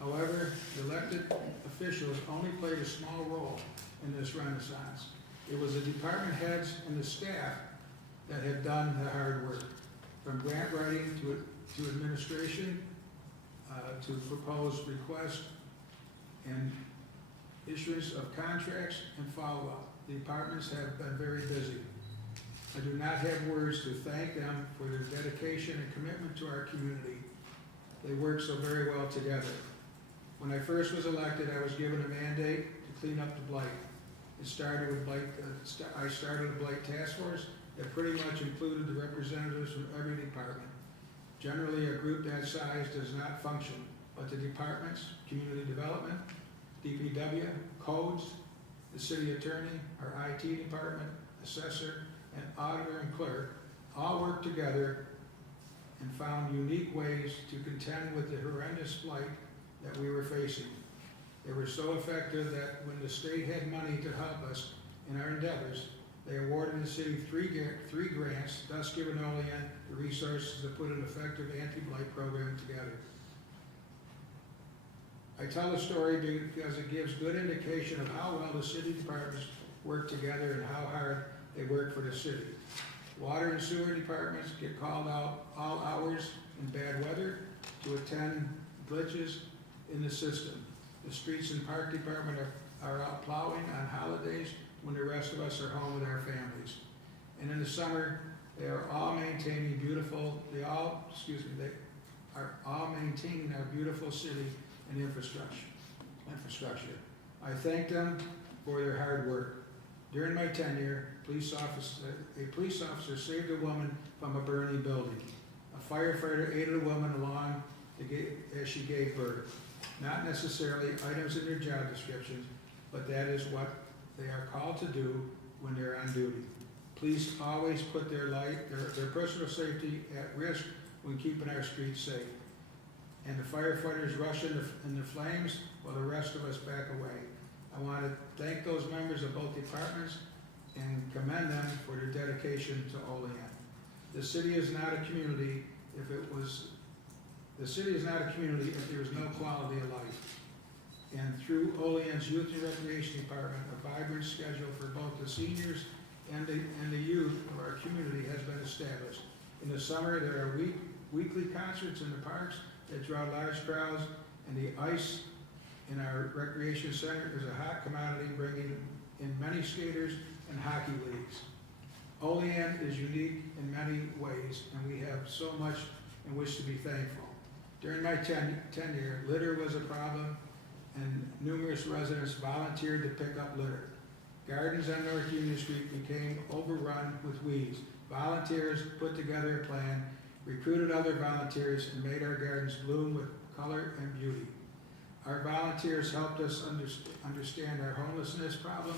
However, the elected officials only played a small role in this renaissance. It was the department heads and the staff that had done the hard work, from grant writing to administration, to proposed requests and issuance of contracts and follow-up. The departments have been very busy. I do not have words to thank them for their dedication and commitment to our community. They work so very well together. When I first was elected, I was given a mandate to clean up the blight. It started with blight. I started a blight task force that pretty much included the representatives from every department. Generally, a group that size does not function, but the departments, community development, DPW, codes, the city attorney, our IT department, assessor, and auditor and clerk all worked together and found unique ways to contend with the horrendous blight that we were facing. They were so effective that when the state had money to help us in our endeavors, they awarded the city three grants, thus giving Olean the resources to put an effective anti-blight program together. I tell the story because it gives good indication of how well the city departments work together and how hard they work for the city. Water and sewer departments get called out all hours in bad weather to attend glitches in the system. The streets and park department are out plowing on holidays when the rest of us are home with our families. And in the summer, they are all maintaining our beautiful city and infrastructure. I thank them for their hard work. During my tenure, a police officer saved a woman from a burning building. A firefighter aided a woman along as she gave birth. Not necessarily items in their job descriptions, but that is what they are called to do when they're on duty. Police always put their personal safety at risk when keeping our streets safe. And the firefighters rush in the flames while the rest of us back away. I want to thank those members of both departments and commend them for their dedication to Olean. The city is not a community if there was no quality of life. And through Olean's Youth and Recreation Department, a vibrant schedule for both the seniors and the youth of our community has been established. In the summer, there are weekly concerts in the parks that draw large crowds, and the ice in our recreation center is a hot commodity, bringing in many skaters and hockey leagues. Olean is unique in many ways, and we have so much in which to be thankful. During my tenure, litter was a problem, and numerous residents volunteered to pick up litter. Gardens on North Union Street became overrun with weeds. Volunteers put together a plan, recruited other volunteers, and made our gardens bloom with color and beauty. Our volunteers helped us understand our homelessness problem,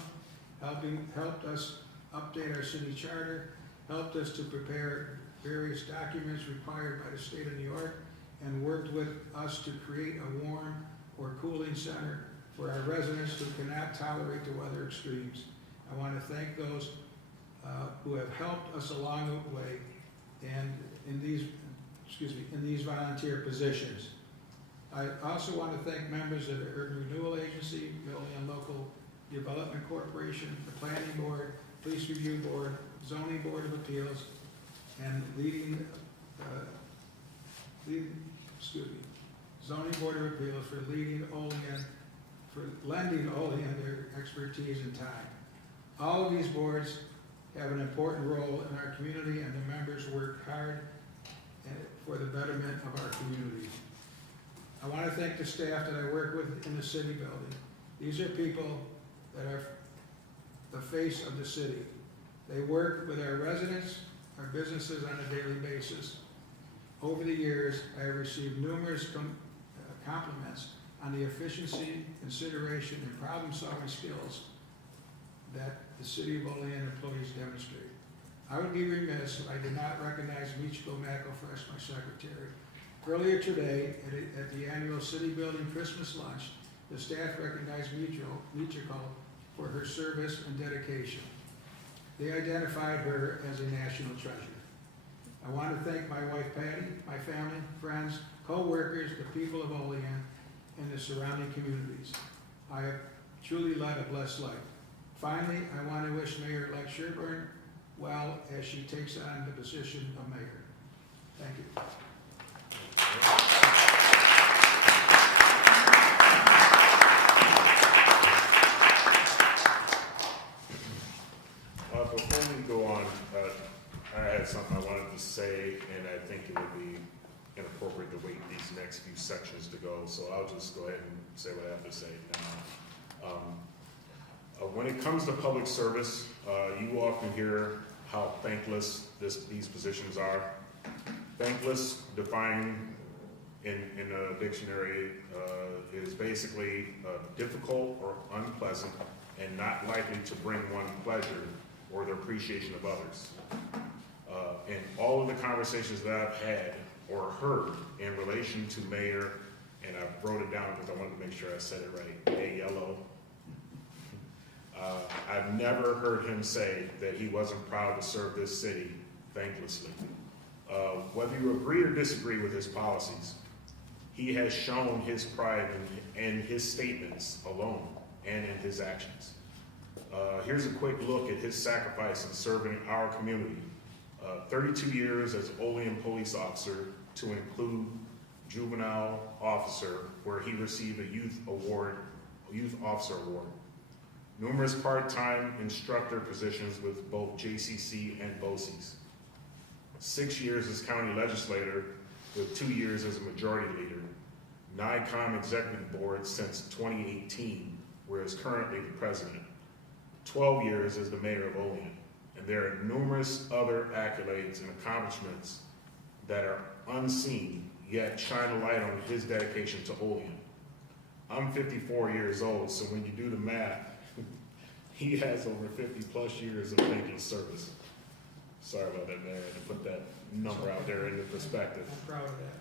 helped us update our city charter, helped us to prepare various documents required by the state of New York, and worked with us to create a warm or cooling center for our residents who cannot tolerate the weather extremes. I want to thank those who have helped us along the way and in these volunteer positions. I also want to thank members of the Urban Renewal Agency, Olean Local Development Corporation, the Planning Board, Police Review Board, Zoning Board of Appeals, and Zoning Board of Appeals for lending Olean their expertise and time. All of these boards have an important role in our community, and the members work hard for the betterment of our community. I want to thank the staff that I work with in the city building. These are people that are the face of the city. They work with our residents, our businesses on a daily basis. Over the years, I have received numerous compliments on the efficiency, consideration, and problem-solving skills that the City of Olean employees demonstrate. I would be remiss if I did not recognize Michiko McElfresh, my secretary. Earlier today, at the annual City Building Christmas lunch, the staff recognized Michiko for her service and dedication. They identified her as a national treasure. I want to thank my wife Patty, my family, friends, co-workers, the people of Olean, and the surrounding communities. I have truly led a blessed life. Finally, I want to wish Mayor-elect Sherburne well as she takes on the position of mayor. Thank you. Before we go on, I had something I wanted to say, and I think it would be inappropriate to wait these next few sections to go, so I'll just go ahead and say what I have to say now. When it comes to public service, you often hear how thankless these positions are. Thankless, defined in a dictionary, is basically difficult or unpleasant and not likely to bring one pleasure or the appreciation of others. And all of the conversations that I've had or heard in relation to mayor, and I wrote it down because I wanted to make sure I said it right, A-Yellow. I've never heard him say that he wasn't proud to serve this city thanklessly. Whether you agree or disagree with his policies, He has shown his pride in his statements alone and in his actions. Here's a quick look at his sacrifice in serving our community. 32 years as Olean police officer, to include juvenile officer, where he received a youth officer award. Numerous part-time instructor positions with both JCC and BOCES. 6 years as county legislator, with 2 years as a majority leader. NICOM executive board since 2018, where is currently the president. 12 years as the mayor of Olean. And there are numerous other accolades and accomplishments that are unseen, yet shine a light on his dedication to Olean. I'm 54 years old, so when you do the math, he has over 50 plus years of thankless service. Sorry about that, Mayor, to put that number out there into perspective. I'm proud of that.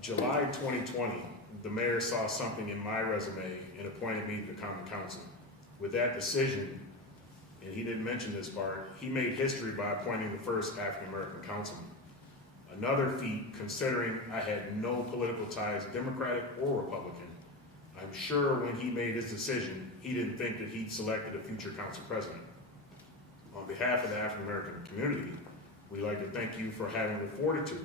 July 2020, the mayor saw something in my resume and appointed me to the common council. With that decision, and he didn't mention this part, he made history by appointing the first African-American councilman. Another feat, considering I had no political ties, Democratic or Republican. I'm sure when he made his decision, he didn't think that he'd selected a future council president. On behalf of the African-American community, we'd like to thank you for having the fortitude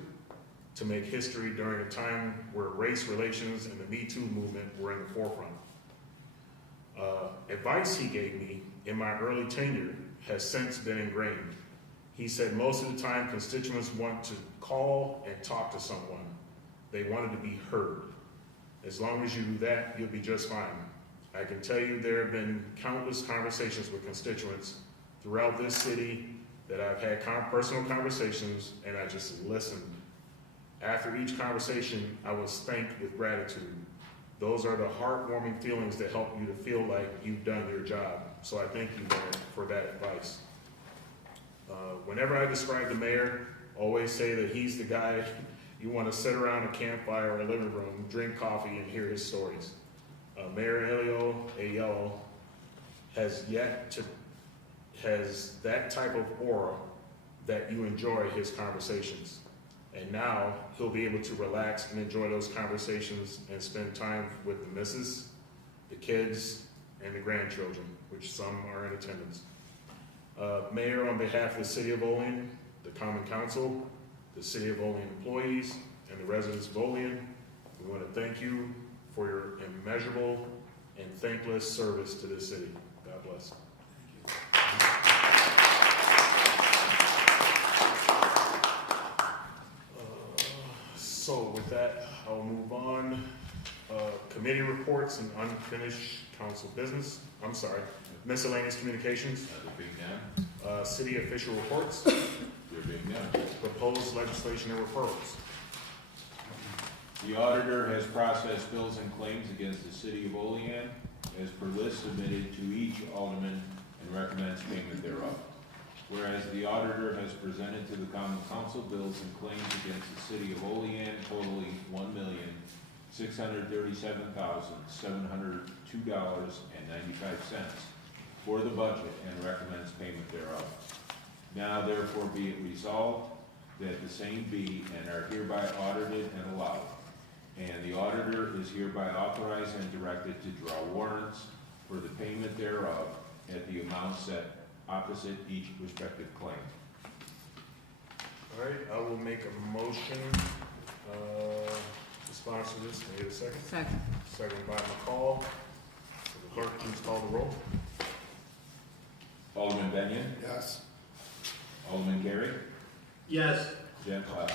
to make history during a time where race relations and the Me Too movement were in the forefront. Advice he gave me in my early tenure has since been ingrained. He said most of the time constituents want to call and talk to someone. They wanted to be heard. As long as you do that, you'll be just fine. I can tell you there have been countless conversations with constituents throughout this city that I've had personal conversations and I just listened. After each conversation, I was thanked with gratitude. Those are the heartwarming feelings that help you to feel like you've done your job. So I thank you, Mayor, for that advice. Whenever I describe the mayor, always say that he's the guy you want to sit around a campfire or a living room, drink coffee, and hear his stories. Mayor Elio Ayello has that type of aura that you enjoy his conversations. And now he'll be able to relax and enjoy those conversations and spend time with the missus, the kids, and the grandchildren, which some are in attendance. Mayor, on behalf of the City of Olean, the Common Council, the City of Olean employees, and the residents of Olean, we want to thank you for your immeasurable and thankless service to this city. God bless. So with that, I'll move on. Committee reports and unfinished council business. I'm sorry, miscellaneous communications. City official reports. Proposed legislation and referrals. The auditor has processed bills and claims against the City of Olean as per list submitted to each alderman and recommends payment thereof. Whereas the auditor has presented to the common council bills and claims against the City of Olean totaling $1,637,702.95 for the budget and recommends payment thereof. Now therefore be it resolved that the same be and are hereby audited and allowed. And the auditor is hereby authorized and directed to draw warrants for the payment thereof at the amount set opposite each respective claim. All right, I will make a motion to sponsor this. Can I get a second? Second. Second by McCall. So the clerk, please call the roll. Alderman Benyon? Yes. Alderman Gary? Yes.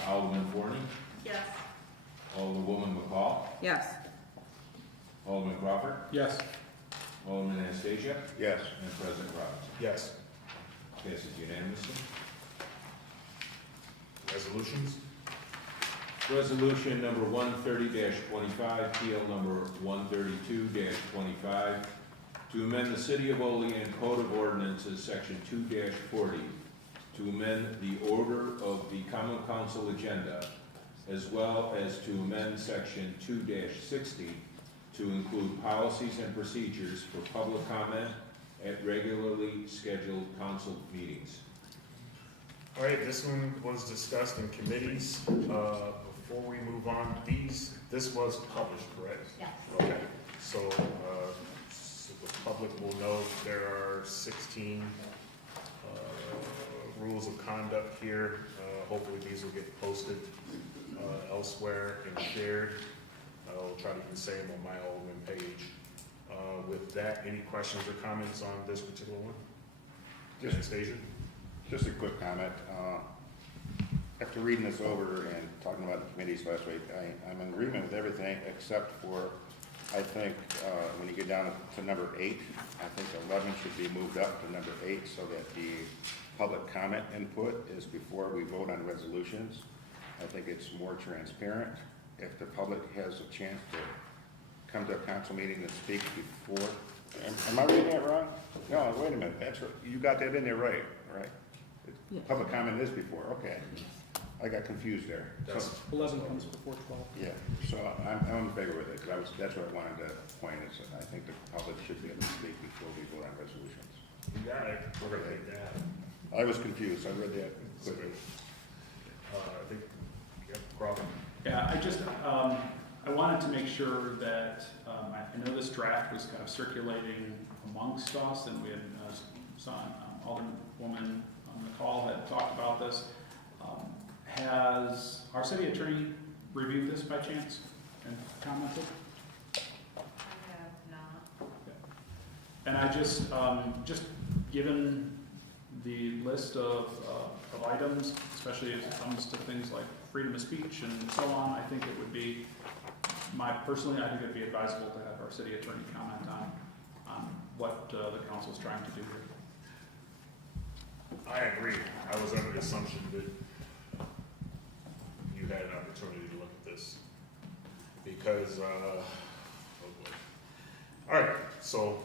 Alderman Forney? Yes. Alderwoman McCall? Yes. Alderman Crawford? Yes. Alderman Anastasia? Yes. And President Robinson. Yes. Passes unanimously. Resolutions. Resolution number 130-25, PL number 132-25, to amend the City of Olean Code of Ordinances, Section 2-40, to amend the order of the Common Council agenda, as well as to amend Section 2-60 to include policies and procedures for public comment at regularly scheduled council meetings. All right, this one was discussed in committees. before we move on, this was published, correct? Yes. Okay, so the public will know there are 16 rules of conduct here. Hopefully these will get posted elsewhere and shared. I'll try to do the same on my Olean page. With that, any questions or comments on this particular one? Anastasia? Just a quick comment. After reading this over and talking about the committees last week, I'm in agreement with everything except for, I think, when you get down to number 8, I think 11 should be moved up to number 8 so that the public comment input is before we vote on resolutions. I think it's more transparent. If the public has a chance to come to a council meeting and speak before. Am I reading that wrong? No, wait a minute, that's right. You got that in there right? Yeah. Public comment is before, okay. I got confused there. So, 11 comes before 12. yeah, so I'm in favor with it, because that's what I wanted to point is I think the public should be able to speak before we vote on resolutions. You got it. We're gonna take that. I was confused, I read that quickly. I think, yep, Robin. Yeah, I wanted to make sure that, I know this draft was kind of circulating amongst us, and we had, Alderwoman on the call had talked about this. Has our city attorney reviewed this by chance and commented? I have not. And I just given the list of items, especially as it comes to things like freedom of speech and so on, I think it would be, personally, I think it'd be advisable to have our city attorney comment on what the council's trying to do here. I agree. I was under the assumption that you had an opportunity to look at this. Because, oh boy. All right, so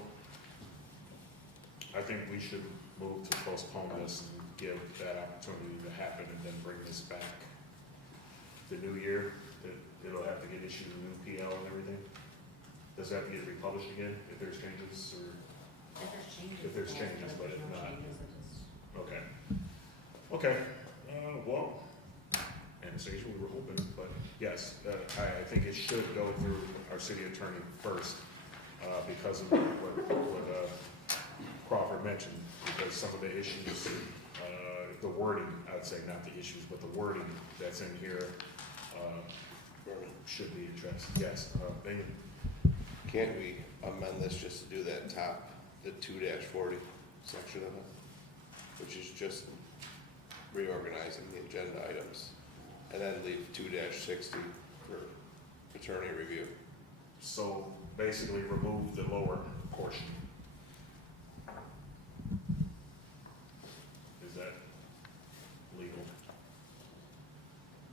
I think we should move to postpone this and give that opportunity to happen and then bring this back the new year. That it'll have to get issued a new PL and everything. Does that need to be published again if there's changes or? If there's changes, but if not. Okay. Okay, well, Anastasia, we were hoping, but yes, I think it should go through our city attorney first, because of what Crawford mentioned, because some of the issues, the wording, I'd say not the issues, but the wording that's in here, should be addressed. Yes, Bingham? Can't we amend this just to do that top, the 2-40 section of it, which is just reorganizing the agenda items, and then leave 2-60 for attorney review? So basically remove the lower portion. Is that legal?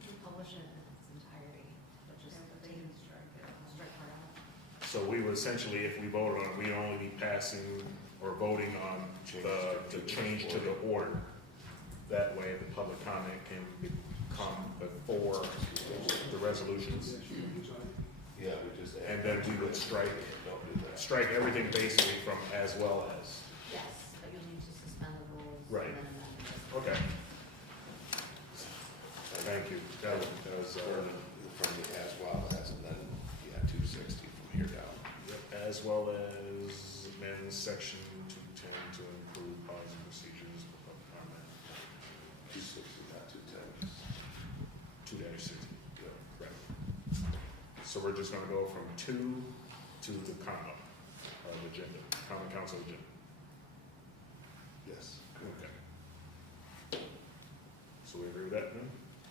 We publish it in its entirety, but just strike part out. So we would essentially, if we voted on it, we'd only be passing or voting on the change to the order. That way, the public comment can come before the resolutions. Yeah, we just add. And then we would strike everything basically from as well as. Yes, but you'll need to suspend the rules. Right. And then amend it. Okay. Thank you. That was, From the as well as, and then, 260 from here down. as well as amend section 210 to include policy and procedures for public comment. 260, not 210. 2-60. Right. So we're just gonna go from 2 to the common agenda, common council agenda. Yes. Okay. So we agree with that then?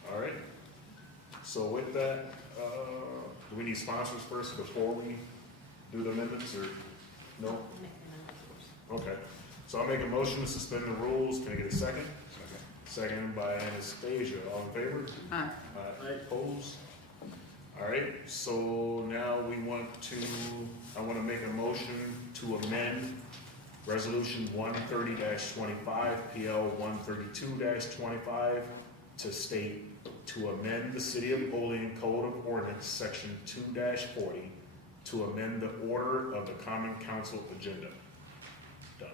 All right. So with that, do we need sponsors first before we do the amendments or no? We'll make the amendments first. Okay. So I'll make a motion to suspend the rules. Can I get a second? Second by Anastasia. All in favor? Aye. Opposed? All right, so now I want to make a motion to amend Resolution 130-25, PL 132-25, to state, to amend the City of Olean Code of Ordinance, Section 2-40, to amend the order of the Common Council agenda. Done.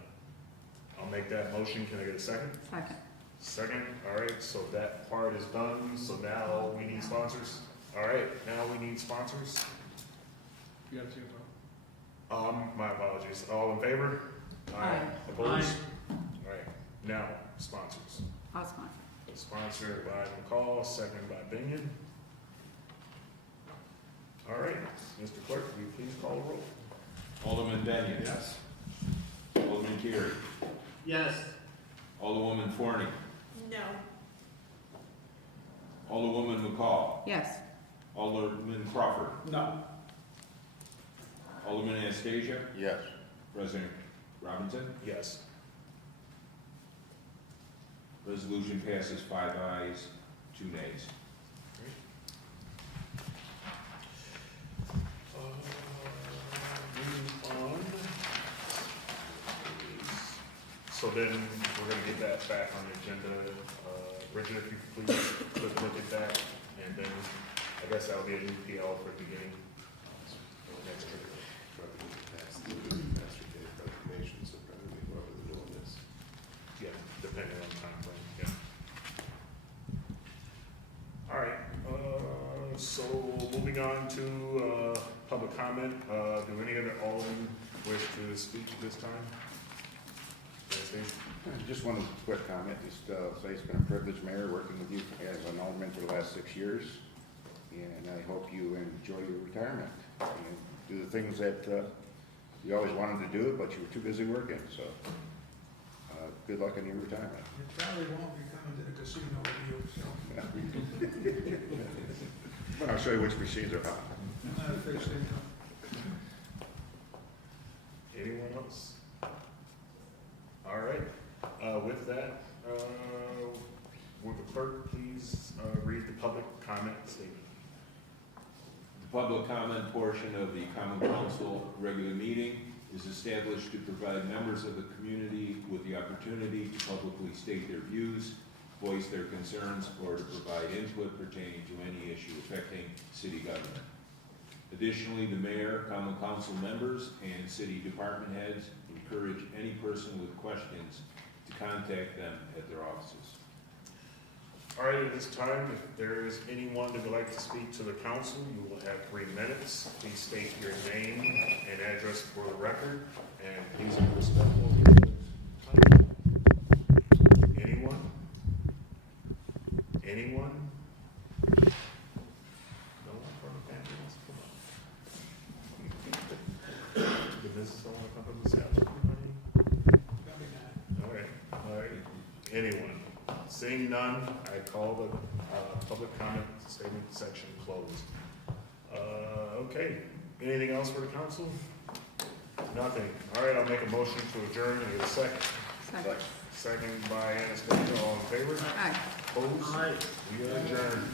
I'll make that motion. Can I get a second? Second. Second, all right, so that part is done, so now we need sponsors. All right, now we need sponsors. You got CFO? My apologies. All in favor? Aye. Opposed? All right, now sponsors. I'll sponsor. Sponsored by McCall, seconded by Binion. All right, Mr. Clerk, will you please call the roll? Alderman Benyon. Yes. Alderman Carey. Yes. Alderwoman Forney. No. Alderwoman McCall. Yes. Alderman Crawford. No. Alderman Anastasia. Yes. President Robinson. Yes. Resolution passes 5 ayes, 2 nays. Moving on. So then we're gonna get that back on the agenda. Richard, if you please look at that, and then I guess that'll be a new PL for the beginning. Next year. Proclamation, so probably whoever the new one is. Yeah, depending on time frame, yeah. All right, so moving on to, public comment, do any other aldermen wish to speak at this time? Anastasia? Just one quick comment, just say it's been a privilege, Mayor, working with you as an alderman for the last 6 years. And I hope you enjoy your retirement and do the things that you always wanted to do, but you were too busy working, so good luck in your retirement. You probably won't be coming to the casino with you, so. But I'll show you which machines are hot. Not a fixed income. Anyone else? All right, with that, would the clerk please read the public comment statement? The public comment portion of the Common Council regular meeting is established to provide members of the community with the opportunity to publicly state their views, voice their concerns, or to provide input pertaining to any issue affecting city government. Additionally, the mayor, common council members, and city department heads encourage any person with questions to contact them at their offices. All right, at this time, if there is anyone that would like to speak to the council, you will have 3 minutes. Please state your name and address for the record, and please be respectful of your time. Anyone? Anyone? No one from the family wants to come up? The business owner come from the South, everybody? Probably not. All right, anyone? Seeing none, I call the public comment statement section closed. Okay, anything else for the council? Nothing. All right, I'll make a motion to adjourn in a second. Second. Second by Anastasia, all in favor? Aye. Opposed? We are adjourned.